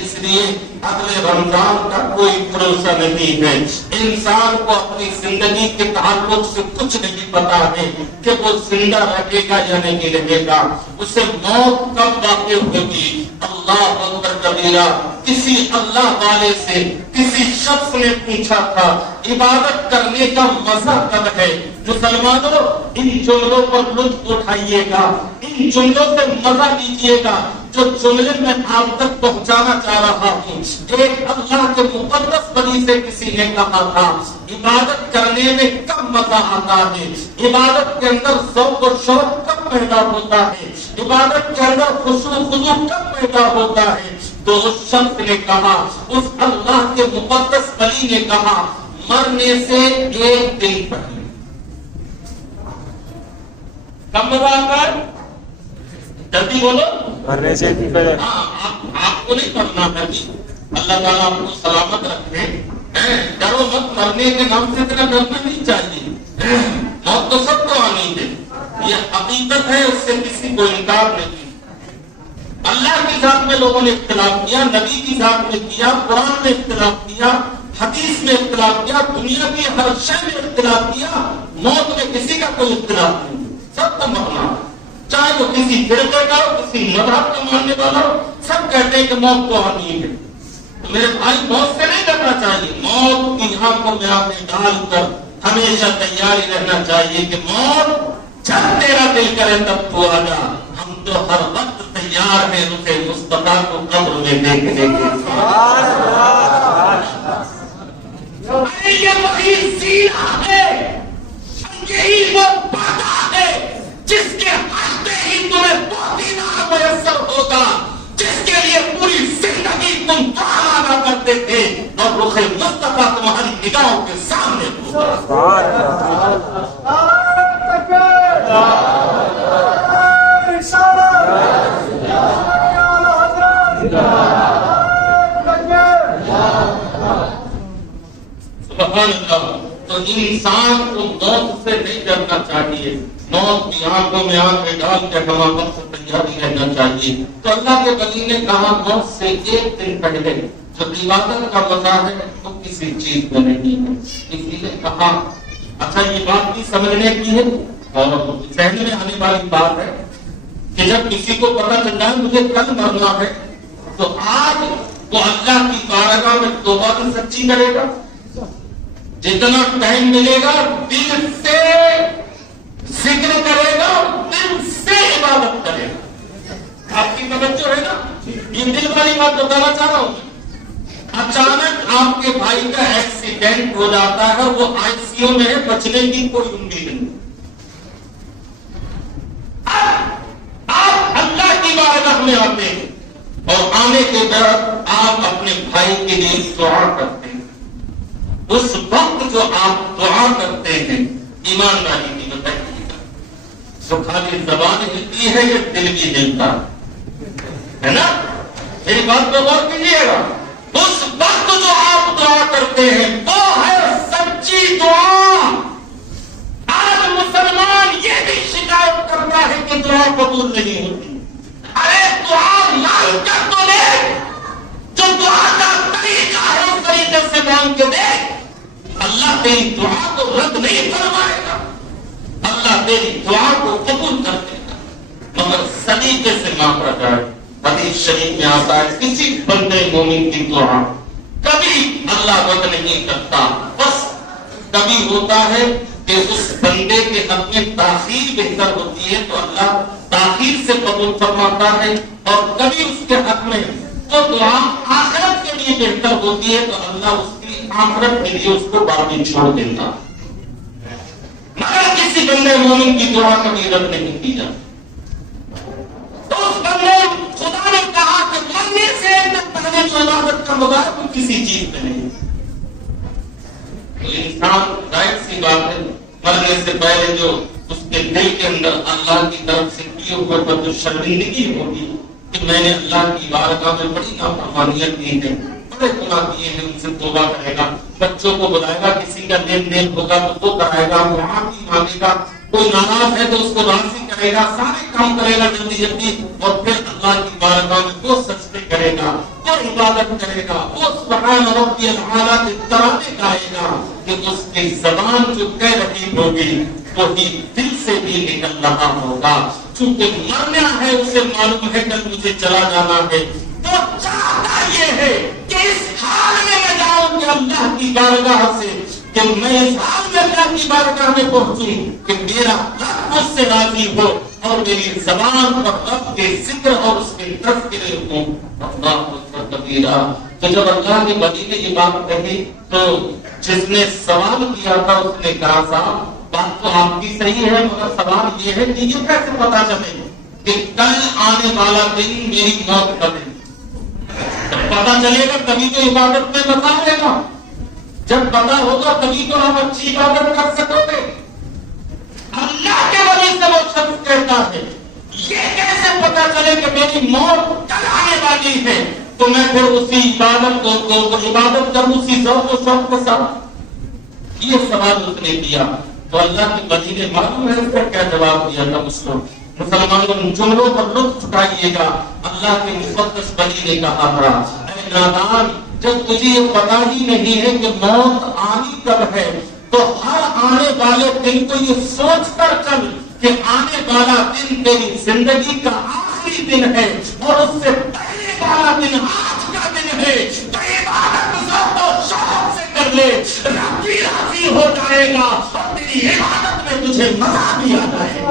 اس لیے اگلے رمضان کا کوئی بھروسہ نہیں ہے۔ انسان کو اپنی زندگی کے تعلق سے کچھ نہیں پتا ہے کہ وہ زندہ رہے گا یا نہیں رہے گا، اسے موت کب واقع ہوگی۔ اللہ اکبر کبیرہ۔ کسی اللہ والے سے کسی شخص نے پوچھا تھا عبادت کرنے کا مزہ کب ہے؟ مسلمانوں ان جملوں پر لطف اٹھائیے گا، ان جملوں سے مزہ لیجیے گا جو جملے میں آپ تک پہنچانا چاہ رہا ہوں۔ ایک اللہ کے مقدس بندے سے کسی نے کہا تھا عبادت کرنے میں کب مزہ آتا ہے، عبادت کے اندر ذوق و شوق کب پیدا ہوتا ہے، عبادت کے اندر خشوع و خضوع کب پیدا ہوتا ہے؟ تو اس شخص نے کہا، اس اللہ کے مقدس ولی نے کہا، مرنے سے ایک دن پہلے۔ کب مزہ آتا ہے؟ جلدی بولو۔ مرنے سے بھی پہلے۔ آپ کو نہیں کرنا ہے جی، اللہ تعالیٰ آپ کو سلامت رکھے۔ ڈرو مت، مرنے کے نام سے اتنا ڈرنا نہیں چاہیے، موت تو سب کو آنی ہے، یہ حقیقت ہے، اس سے کسی کو انکار نہیں۔ اللہ کی ذات میں لوگوں نے اختلاف کیا، نبی کی ذات میں کیا، قرآن میں اختلاف کیا، حدیث میں اختلاف کیا، دنیا کی ہر شے میں اختلاف کیا، موت میں کسی کا کوئی اختلاف نہیں، سب کو مرنا، چاہے وہ کسی فرقے کا ہو، کسی مذہب کا ماننے والا ہو، سب کہتے ہیں کہ موت کو آنی ہے۔ تو میرے بھائی موت سے نہیں ڈرنا چاہیے، موت کی آنکھوں میں آنکھیں ڈال کر ہمیشہ تیاری رہنا چاہیے کہ موت جب تیرا دل کرے تب تو آ جا، ہم تو ہر وقت تیار ہیں رخ مصطفیٰ کو قبر میں دیکھنے کے۔ یہ وہی سیرہ ہے، یہی وہ وعدہ ہے جس کے حق میں ہی تمہیں وہ دینار میسر ہوگا جس کے لیے پوری زندگی تم دعا مانگا کرتے تھے، اور رخ مصطفیٰ تمہاری نگاہوں کے سامنے ہوگا۔ سبحان اللہ۔ تو انسان کو موت سے نہیں ڈرنا چاہیے، موت کی آنکھوں میں آنکھیں ڈال کے ہمہ وقت تیاری رہنا چاہیے۔ تو اللہ کے ولی نے کہا موت سے ایک دن پہلے جو عبادت کا مزہ ہے وہ کسی چیز میں نہیں ہے۔ کسی نے کہا اچھا یہ بات بھی سمجھنے کی ہے اور ذہن میں آنے والی بات ہے کہ جب کسی کو پتہ چل جائے مجھے کل مرنا ہے تو آج وہ اللہ کی بارگاہ میں توبہ بھی سچی کرے گا، جتنا ٹائم ملے گا دل سے ذکر کرے گا، دل سے عبادت کرے گا۔ آپ کی توجہ ہے نا، یہ دل والی بات بتانا چاہ رہا ہوں۔ اچانک آپ کے بھائی کا ایکسیڈنٹ ہو جاتا ہے، وہ آئی سی یو میں ہے، بچنے کی کوئی امید نہیں، آپ اللہ کی بارگاہ میں آتے ہیں اور آنے کے بعد آپ اپنے بھائی کے لیے دعا کرتے ہیں۔ اس وقت جو آپ دعا کرتے ہیں ایمانداری کی بتائیے گا، جو خالی زبان ہلتی ہے یا دل بھی ہلتا ہے نا؟ میری بات کو غور کیجیے گا، اس وقت جو آپ دعا کرتے ہیں وہ ہے سچی دعا۔ آج مسلمان یہ بھی شکایت کرتا ہے کہ دعا قبول نہیں ہوتی۔ ارے دعا مانگ کر تو دے، جو دعا کا طریقہ ہے اس طریقے سے مانگ کے دے، اللہ تیری دعا کو رد نہیں فرمائے گا، اللہ تیری دعا کو قبول کر دے گا، مگر سلیقے سے مانگا جائے۔ حدیث شریف میں آتا ہے کسی بندے مومن کی دعا کبھی اللہ رد نہیں کرتا، بس کبھی ہوتا ہے کہ اس بندے کے حق میں تاخیر بہتر ہوتی ہے تو اللہ تاخیر سے قبول فرماتا ہے، اور کبھی اس کے حق میں وہ دعا آخرت کے لیے بہتر ہوتی ہے تو اللہ اس کی آخرت کے لیے اس کو باقی چھوڑ دیتا، مگر کسی بندے مومن کی دعا کبھی رد نہیں کی جاتی۔ تو اس بندے خدا نے کہا کہ مرنے سے پہلے جو عبادت کا مزہ ہے کسی چیز میں نہیں۔ تو انسان ظاہر سی بات ہے مرنے سے پہلے جو اس کے دل کے اندر اللہ کی طرف سے کیے ہوئے پر جو شرمندگی ہوگی کہ میں نے اللہ کی بارگاہ میں بڑی نافرمانیاں کی ہیں، بڑے گناہ کیے ہیں، ان سے توبہ کرے گا، بچوں کو بلائے گا، کسی کا دین ہوگا تو وہ کرائے گا، معافی مانگے گا، کوئی ناراض ہے تو اس کو راضی کرے گا، سارے کام کرے گا جلدی جلدی، اور پھر اللہ کی بارگاہ میں وہ سجدے کرے گا، وہ عبادت کرے گا، وہ سبحان ربی الاعلیٰ کے ترانے گائے گا کہ اس کی زبان جو کہہ رہی ہوگی وہی دل سے بھی نکل رہا ہوگا۔ چونکہ مرنا ہے، اسے معلوم ہے کل مجھے چلا جانا ہے، تو چاہتا یہ ہے کہ اس حال میں میں جاؤں کہ اللہ کی بارگاہ سے، کہ میں اس حال میں اللہ کی بارگاہ میں پہنچوں کہ میرا رب مجھ سے راضی ہو اور میری زبان پر رب کے ذکر اور اس کے تذکرے ہوں۔ اللہ اکبر کبیرہ۔ تو جب اللہ کے ولی نے یہ بات کہی تو جس نے سوال کیا تھا اس نے کہا صاحب بات تو آپ کی صحیح ہے، مگر سوال یہ ہے کہ یہ کیسے پتا چلے کہ کل آنے والا دن میری موت کا دن؟ پتا چلے گا تبھی تو عبادت میں مزہ آئے گا، جب پتا ہوگا تبھی تو آپ اچھی عبادت کر سکو گے۔ اللہ کے ولی سے وہ شخص کہتا ہے یہ کیسے پتا چلے کہ میری موت کل آنے والی ہے تو میں پھر اسی عبادت کو عبادت کروں اسی ذوق و شوق کے ساتھ؟ یہ سوال اس نے کیا تو اللہ کے ولی نے معلوم ہے اس کا کیا جواب دیا تھا اس کو۔ مسلمانوں جملوں پر لطف اٹھائیے گا، اللہ کے مقدس ولی نے کہا تھا اے نادان، جب تجھے یہ پتا ہی نہیں ہے کہ موت آنی کب ہے تو ہر آنے والے دن کو یہ سوچ کر چل کہ آنے والا دن تیری زندگی کا آخری دن ہے اور اس سے پہلے والا دن آج کا دن ہے، تو عبادت ذوق و شوق سے کر لے، رب بھی راضی ہو جائے گا اور تیری عبادت میں تجھے مزہ بھی آ جائے گا۔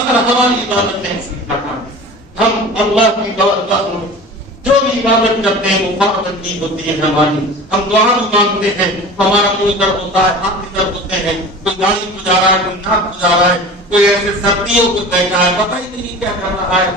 اگر ہماری عبادت نہیں سیکھا ہم اللہ کی بارگاہ میں جو بھی عبادت کرتے ہیں وہ فارغ ہوتی ہے ہماری، ہم دعا بھی مانگتے ہیں، ہمارا منہ ادھر ہوتا ہے، ہاتھ ادھر ہوتے ہیں، کوئی گاڑی گزارا رہا ہے، کوئی ناک گزارا رہا ہے، کوئی ایسے سردیوں کو بیٹھا ہے، پتہ ہی نہیں کیا کر رہا ہے۔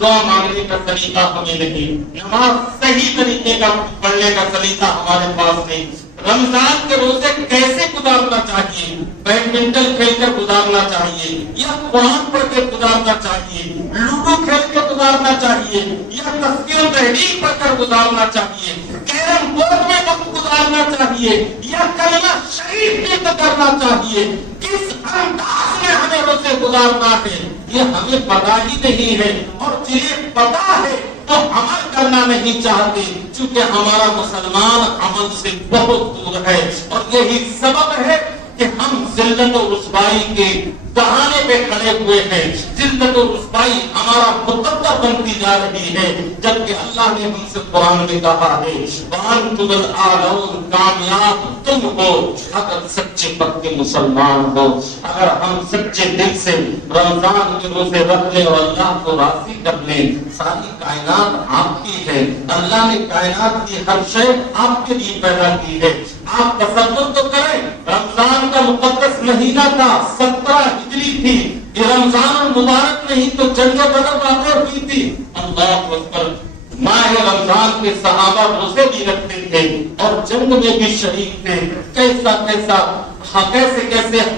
دعا مانگنے کا سلیقہ ہمیں نہیں، نماز صحیح طریقے کا پڑھنے کا سلیقہ ہمارے پاس نہیں، رمضان کے روزے کیسے گزارنا چاہیے، بیڈمنٹن کھیل کر گزارنا چاہیے یا قرآن پڑھ کے گزارنا چاہیے، لوڈو کھیل کے گزارنا چاہیے یا تذکیر و تحریک پڑھ کر گزارنا چاہیے، کیرم بورڈ میں وقت گزارنا چاہیے یا کلمہ شریف پڑھ کر کرنا چاہیے، کس انداز میں ہمیں روزے گزارنا ہے یہ ہمیں پتہ ہی نہیں ہے، اور جنہیں پتہ ہے تو عمل کرنا نہیں چاہتے، چونکہ ہمارا مسلمان عمل سے بہت دور ہے، اور یہی سبب ہے کہ ہم ذلت و رسوائی کے بہانے پہ کھڑے ہوئے ہیں، ذلت و رسوائی ہمارا مقدر بنتی جا رہی ہے، جبکہ اللہ نے ہم سے قرآن میں کہا ہے وَأَنْتُمُ الْأَعْلَوْنَ، کامیاب تم ہو اگر سچے پکے مسلمان ہو، اگر ہم سچے دل سے رمضان کے روزے رکھ لیں اور اللہ کو راضی کر لیں۔ ساری کائنات آپ کی ہے، اللہ نے کائنات کی ہر شے آپ کے لیے پیدا کی ہے، آپ تصور تو کریں رمضان کا مقدس مہینہ تھا، 17 ہجری تھی، یہ رمضان المبارک نہیں تو جنگ بدر واقع ہوئی تھی۔ اللہ اکبر، ماہ رمضان کے صحابہ روزے بھی رکھتے تھے اور جنگ میں بھی شریک تھے، کیسے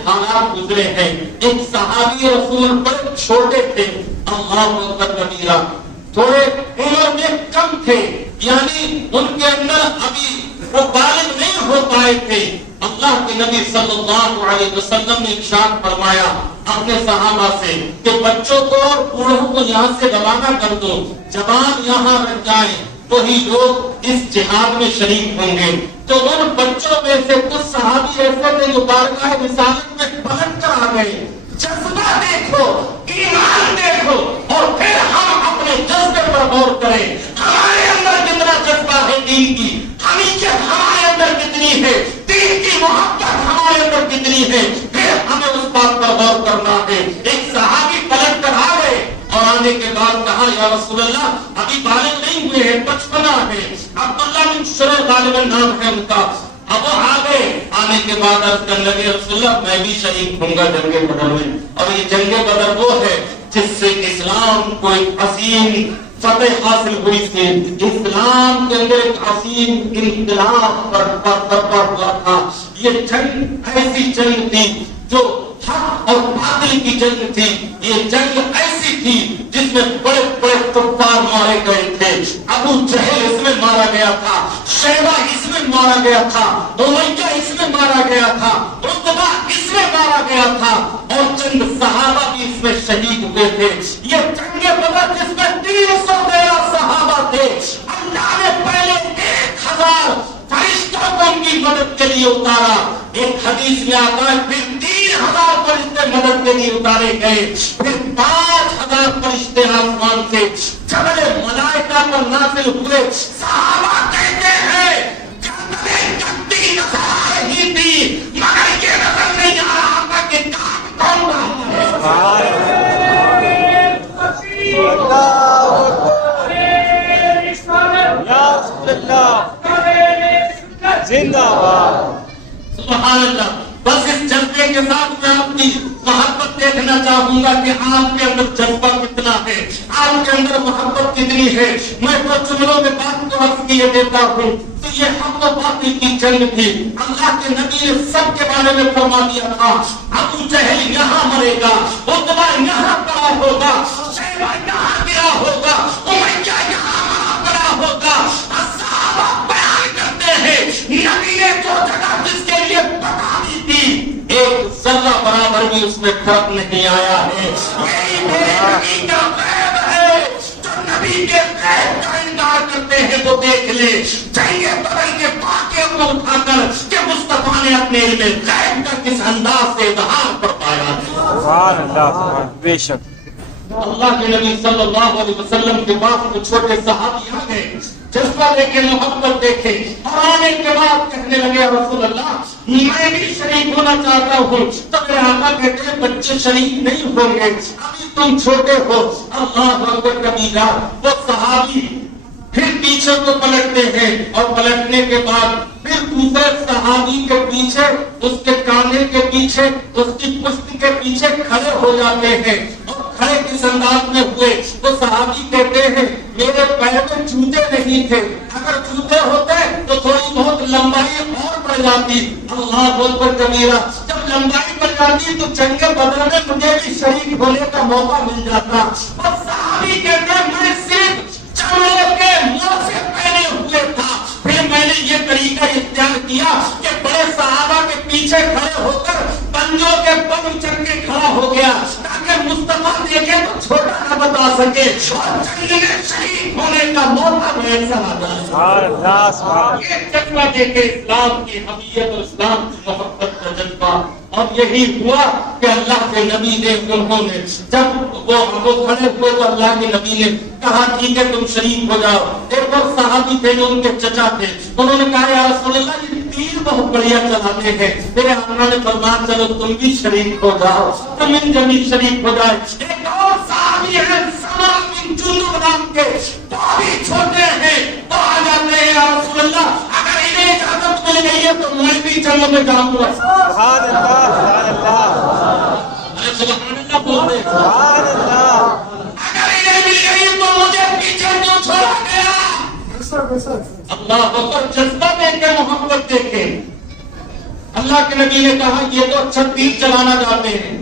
حالات گزرے ہیں۔ ایک صحابی رسول بڑے چھوٹے تھے، اللہ اکبر کبیرہ، تھوڑے عمر میں کم تھے، یعنی ان کے اندر ابھی وہ بالغ نہیں ہو پائے تھے۔ اللہ کے نبی صلی اللہ علیہ وسلم نے ارشاد فرمایا اپنے صحابہ سے کہ بچوں کو اور بوڑھوں کو یہاں سے روانہ کر دو، جوان یہاں رہ جائیں، وہی لوگ اس جہاد میں شریک ہوں گے۔ تو ان بچوں میں سے کچھ صحابی ایسے تھے جو بارگاہ رسالت میں پلٹ کر آ گئے۔ جذبہ دیکھو، ایمان دیکھو، اور پھر ہم اپنے جذبے پر غور کریں، ہمارے اندر کتنا جذبہ ہے دین کی، حمیت ہمارے اندر کتنی ہے، دین کی محبت ہمارے اندر کتنی ہے، پھر ہمیں اس بات پر غور کرنا ہے۔ ایک صحابی پلٹ کر آ گئے اور آنے کے بعد کہا یا رسول اللہ ابھی بالغ نہیں ہوئے ہیں، بچپنا ہے، عبداللہ بن شریح غالباً نام ہے ان کا۔ اب وہ آ گئے، آنے کے بعد عرض کرنے لگے رسول اللہ میں بھی شریک ہوں گا جنگ بدر میں، اور یہ جنگ بدر وہ ہے جس سے اسلام کو ایک عظیم فتح حاصل ہوئی تھی، اسلام کے اندر ایک عظیم انقلاب برپا ہوا تھا۔ یہ جنگ ایسی جنگ تھی جو حق اور باطل کی جنگ تھی، یہ جنگ ایسی تھی جس میں بڑے بڑے کفار مارے گئے تھے، ابو جہل اس میں مارا گیا تھا، شیبہ اس میں مارا گیا تھا، امیہ اس میں مارا گیا تھا، عتبہ اس میں مارا گیا تھا، اور چند صحابہ بھی اس میں شہید ہوئے تھے۔ یہ جنگ بدر جس میں 313 صحابہ تھے، اللہ نے پہلے 1000 فرشتوں کو ان کی مدد کے لیے اتارا۔ ایک حدیث میں آتا ہے پھر 3000 فرشتے مدد کے لیے اتارے گئے، پھر 5000 فرشتے آسمان سے جبل ملائکہ پر نازل ہوئے۔ صحابہ کہتے ہیں جنگ 3000 ہی تھی، مگر یہ نظر نہیں آ رہا تھا کہ کون رہا ہے۔ زندہ باد، سبحان اللہ۔ بس اس جذبے کے ساتھ میں آپ کی محبت دیکھنا چاہوں گا کہ آپ کے اندر جذبہ کتنا ہے، آپ کے اندر محبت کتنی ہے۔ میں تو جملوں میں بات کو عرض کیے دیتا ہوں۔ تو یہ حق و باطل کی جنگ تھی۔ اللہ کے نبی نے سب کے بارے میں فرما دیا تھا، ابو جہل یہاں مرے گا، عتبہ یہاں پڑا ہوگا، شیبہ یہاں گرا ہوگا، امیہ یہاں پڑا ہوگا۔ صحابہ بیان کرتے ہیں نبی نے جو جگہ جس کے لیے بتا دی تھی، ایک ذرہ برابر بھی اس میں فرق نہیں آیا ہے۔ یہی میرے نبی کا غیب ہے۔ جو نبی کے غیب کا انکار کرتے ہیں تو دیکھ لے جنگ بدر کے واقعے کو اٹھا کر کہ مصطفیٰ نے اپنے علم غیب کا کس انداز سے اظہار فرمایا۔ سبحان اللہ، بے شک۔ اللہ کے نبی صلی اللہ علیہ وسلم کے پاس وہ چھوٹے صحابی آ گئے، جذبہ دیکھے، محبت دیکھے، اور آنے کے بعد کہنے لگے رسول اللہ میں بھی شریک ہونا چاہتا ہوں۔ تو میرے آقا کہتے ہیں بچے شریک نہیں ہوں گے، ابھی تم چھوٹے ہو۔ اللہ اکبر کبیرہ۔ وہ صحابی پھر پیچھے کو پلٹتے ہیں، اور پلٹنے کے بعد پھر دوسرے صحابی کے پیچھے، اس کے کانے کے پیچھے، اس کی پشت کے پیچھے کھڑے ہو جاتے ہیں، اور کھڑے کس انداز میں ہوئے؟ وہ صحابی کہتے ہیں میرے پیر میں جوتے نہیں تھے، اگر جوتے ہوتے تو تھوڑی بہت لمبائی اور بڑھ جاتی۔ اللہ اکبر کبیرہ۔ جب لمبائی بڑھ جاتی تو جنگ بدر میں مجھے بھی شریک ہونے کا موقع مل جاتا۔ اور صحابی کہتے ہیں میں صرف چمڑے کے موزے پہنے ہوئے تھا، پھر میں نے یہ طریقہ اختیار کیا کہ بڑے صحابہ کے پیچھے کھڑے ہو کر پنجوں کے پنج چڑھ کے کھڑا ہو گیا تاکہ مصطفیٰ دیکھے تو چھوٹا نہ بتا سکے، اور جنگ میں شہید ہونے کا موقع میسر آ جائے۔ یہ جذبہ دیکھے اسلام کی حمیت اور اسلام کی محبت کا جذبہ۔ اور یہی ہوا کہ اللہ کے نبی نے انہوں نے جب وہ کھڑے ہوئے تو اللہ کے نبی نے کہا ٹھیک ہے تم شریک ہو جاؤ۔ ایک اور صحابی تھے جو ان کے چچا تھے، انہوں نے کہا یا رسول اللہ یہ تیر بہت بڑھیا چلاتے ہیں۔ میرے آقا نے فرمایا چلو تم بھی شریک ہو جاؤ، تم ان جمی شریک ہو جائے۔ ایک اور صحابی ہے سمرہ بن جندب نام کے، وہ بھی چھوٹے ہیں، وہ آ جاتے ہیں یا رسول اللہ اگر انہیں اجازت مل گئی ہے تو میں بھی جنگوں میں جاؤں گا۔ سبحان اللہ، سبحان اللہ، سبحان اللہ بولتے ہیں۔ سبحان اللہ۔ اگر انہیں مل گئی تو مجھے پیچھے کیوں چھوڑا گیا؟ اللہ اکبر۔ جذبہ دیکھ کے، محبت دیکھ کے۔ اللہ کے نبی نے کہا یہ تو اچھا تیر چلانا جاتے ہیں،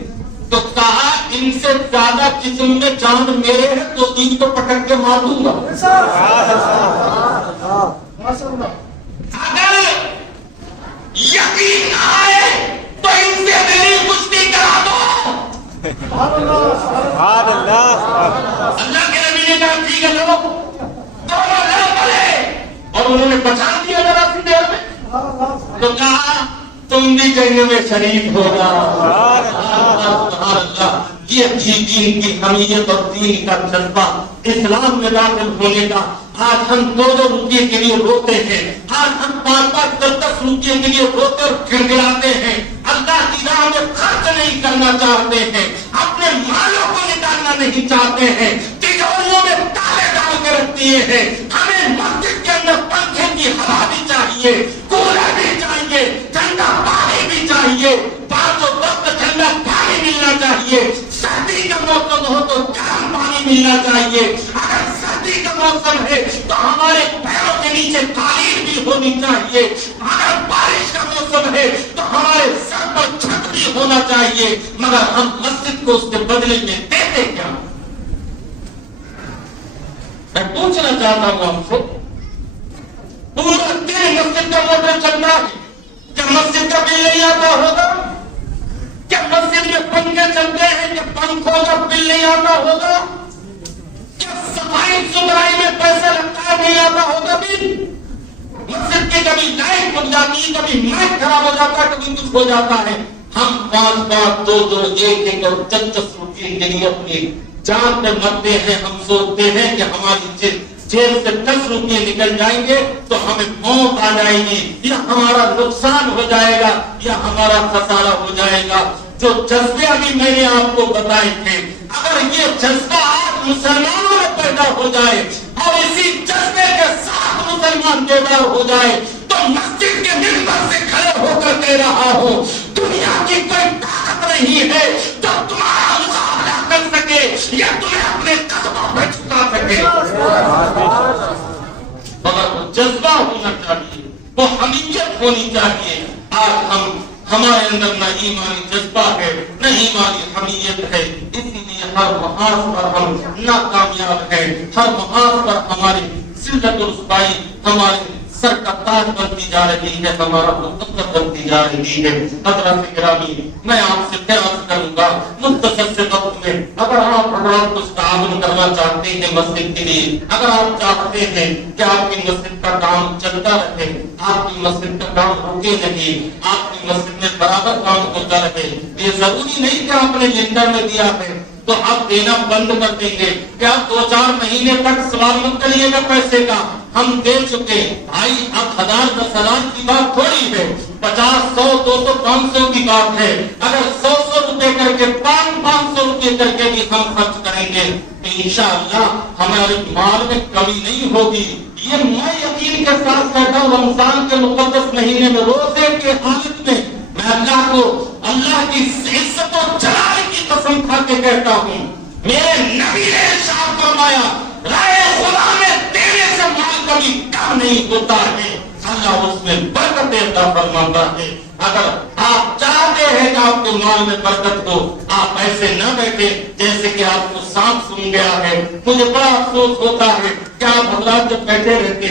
تو کہا ان سے زیادہ جسم میں جان میرے ہے تو تیر کو پکڑ کے مار دوں گا۔ اگر یقین آئے تو ان سے میری کشتی کرا دو۔ سبحان اللہ۔ اللہ کے نبی نے کہا ٹھیک ہے لو، دونوں لڑ پڑے، اور انہوں نے بچا دیا ذرا سی دیر میں۔ تو کہا تم بھی جنگ میں شریک ہوگا۔ سبحان اللہ۔ یہ تھی دین کی حمیت اور دین کا جذبہ، اسلام میں داخل ہونے کا۔ آج ہم 2 روپے کے لیے روتے ہیں، آج ہم 5-5 10 روپے کے لیے روتے اور گڑگڑاتے ہیں، اللہ کی راہ میں خرچ نہیں کرنا چاہتے ہیں، اپنے مالوں کو نکالنا نہیں چاہتے ہیں، تجوریوں میں تالے ڈال کے رکھ دیے ہیں۔ ہمیں مسجد کے اندر پنکھے کی ہوا بھی چاہیے، کولر بھی چاہیے، ٹھنڈا پانی بھی چاہیے، بعض وقت ٹھنڈا پانی ملنا چاہیے، سردی کا موسم ہو تو گرم پانی ملنا چاہیے۔ اگر سردی کا موسم ہے تو ہمارے پیروں کے نیچے قالین بھی ہونی چاہیے، اگر بارش کا موسم ہے تو ہمارے سر پر چھتری ہونا چاہیے، مگر ہم مسجد کو اس کے بدلے میں دیتے کیا؟ میں پوچھنا چاہتا ہوں آپ سے، پورا دن مسجد کا موٹر چل رہا ہے؟ کیا مسجد کا بل نہیں آتا ہوگا؟ کیا مسجد میں پنکھے چلتے ہیں؟ کیا پنکھوں کا بل نہیں آتا ہوگا؟ کیا صفائی ستھرائی میں پیسے لگتا ہے نہیں آتا ہوگا بل؟ مسجد کی کبھی لائٹ بن جاتی ہے، کبھی مائک خراب ہو جاتا ہے، کبھی کچھ ہو جاتا ہے، ہم 5 2 2 1 اور 10 روپئے کے لیے اپنی جان پہ مرتے ہیں. ہم سوچتے ہیں کہ ہماری جیب سے 10 روپئے نکل جائیں گے تو ہمیں موت آ جائے گی، یا ہمارا نقصان ہو جائے گا، یا ہمارا خسارہ ہو جائے گا. جو جذبے ابھی میں نے آپ کو بتائے تھے، اگر یہ جذبہ آج مسلمانوں میں پیدا ہو جائے اور اسی جذبے کے ساتھ مسلمان بیدار ہو جائے تو مسجد کے منبر سے کھڑے ہو کر کہہ رہا ہوں، دنیا کی کوئی طاقت نہیں ہے جو تمہارا مقابلہ کر سکے یا تمہیں اپنے قدموں پہ چھکا سکے. مگر وہ جذبہ ہونا چاہیے، وہ حمیت ہونی چاہیے. آج ہمارے اندر نہ ایمانی جذبہ ہے، نہ ایمانی حمیت ہے، اسی لیے ہر محاذ پر ہم ناکامیاب ہیں. ہر محاذ پر ہماری ذلت و رسوائی ہمارے سر کا تاج بنتی جا رہی ہے، ہمارا مقدر بنتی جا رہی ہے. حضرات گرامی، میں آپ سے عرض کروں گا مختصر سے وقت میں، اگر آپ حضرات کچھ تعاون کرنا چاہتے ہیں مسجد کے لیے، اگر آپ چاہتے ہیں کہ آپ کی مسجد کا کام چلتا رہے، آپ کی مسجد کا کام رکے نہیں، آپ کی مسجد میں برابر کام ہوتا رہے، یہ ضروری نہیں کہ آپ نے لنڈر میں دیا ہے تو آپ دینا بند کر دیں گے، کہ آپ 2-4 مہینے تک سوال مت کریے گا پیسے کا، ہم دے چکے. بھائی اب 1000 10,000 کی بات تھوڑی ہے، 50 100 200 500 کی بات ہے. اگر 100 روپے کر کے 500 روپے کر کے بھی ہم خرچ کریں گے تو انشاءاللہ ہمارے مال میں کمی نہیں ہوگی. یہ میں یقین کے ساتھ کہتا ہوں، رمضان کے مقدس مہینے میں روزے کے حالت میں میں اللہ کو، اللہ کی عزت و جلال کی قسم کھا کے کہتا ہوں، میرے نبی نے ارشاد فرمایا، رائے خدا میں دینے سے مال کبھی کم نہیں ہوتا ہے، اللہ اس میں برکت عطا فرماتا ہے. اگر آپ چاہتے ہیں کہ آپ کے مال میں برکت ہو، آپ ایسے نہ بیٹھے جیسے کہ آپ کو سانپ سون گیا ہے. مجھے بڑا افسوس ہوتا ہے کہ آپ حضرات جب بیٹھے رہتے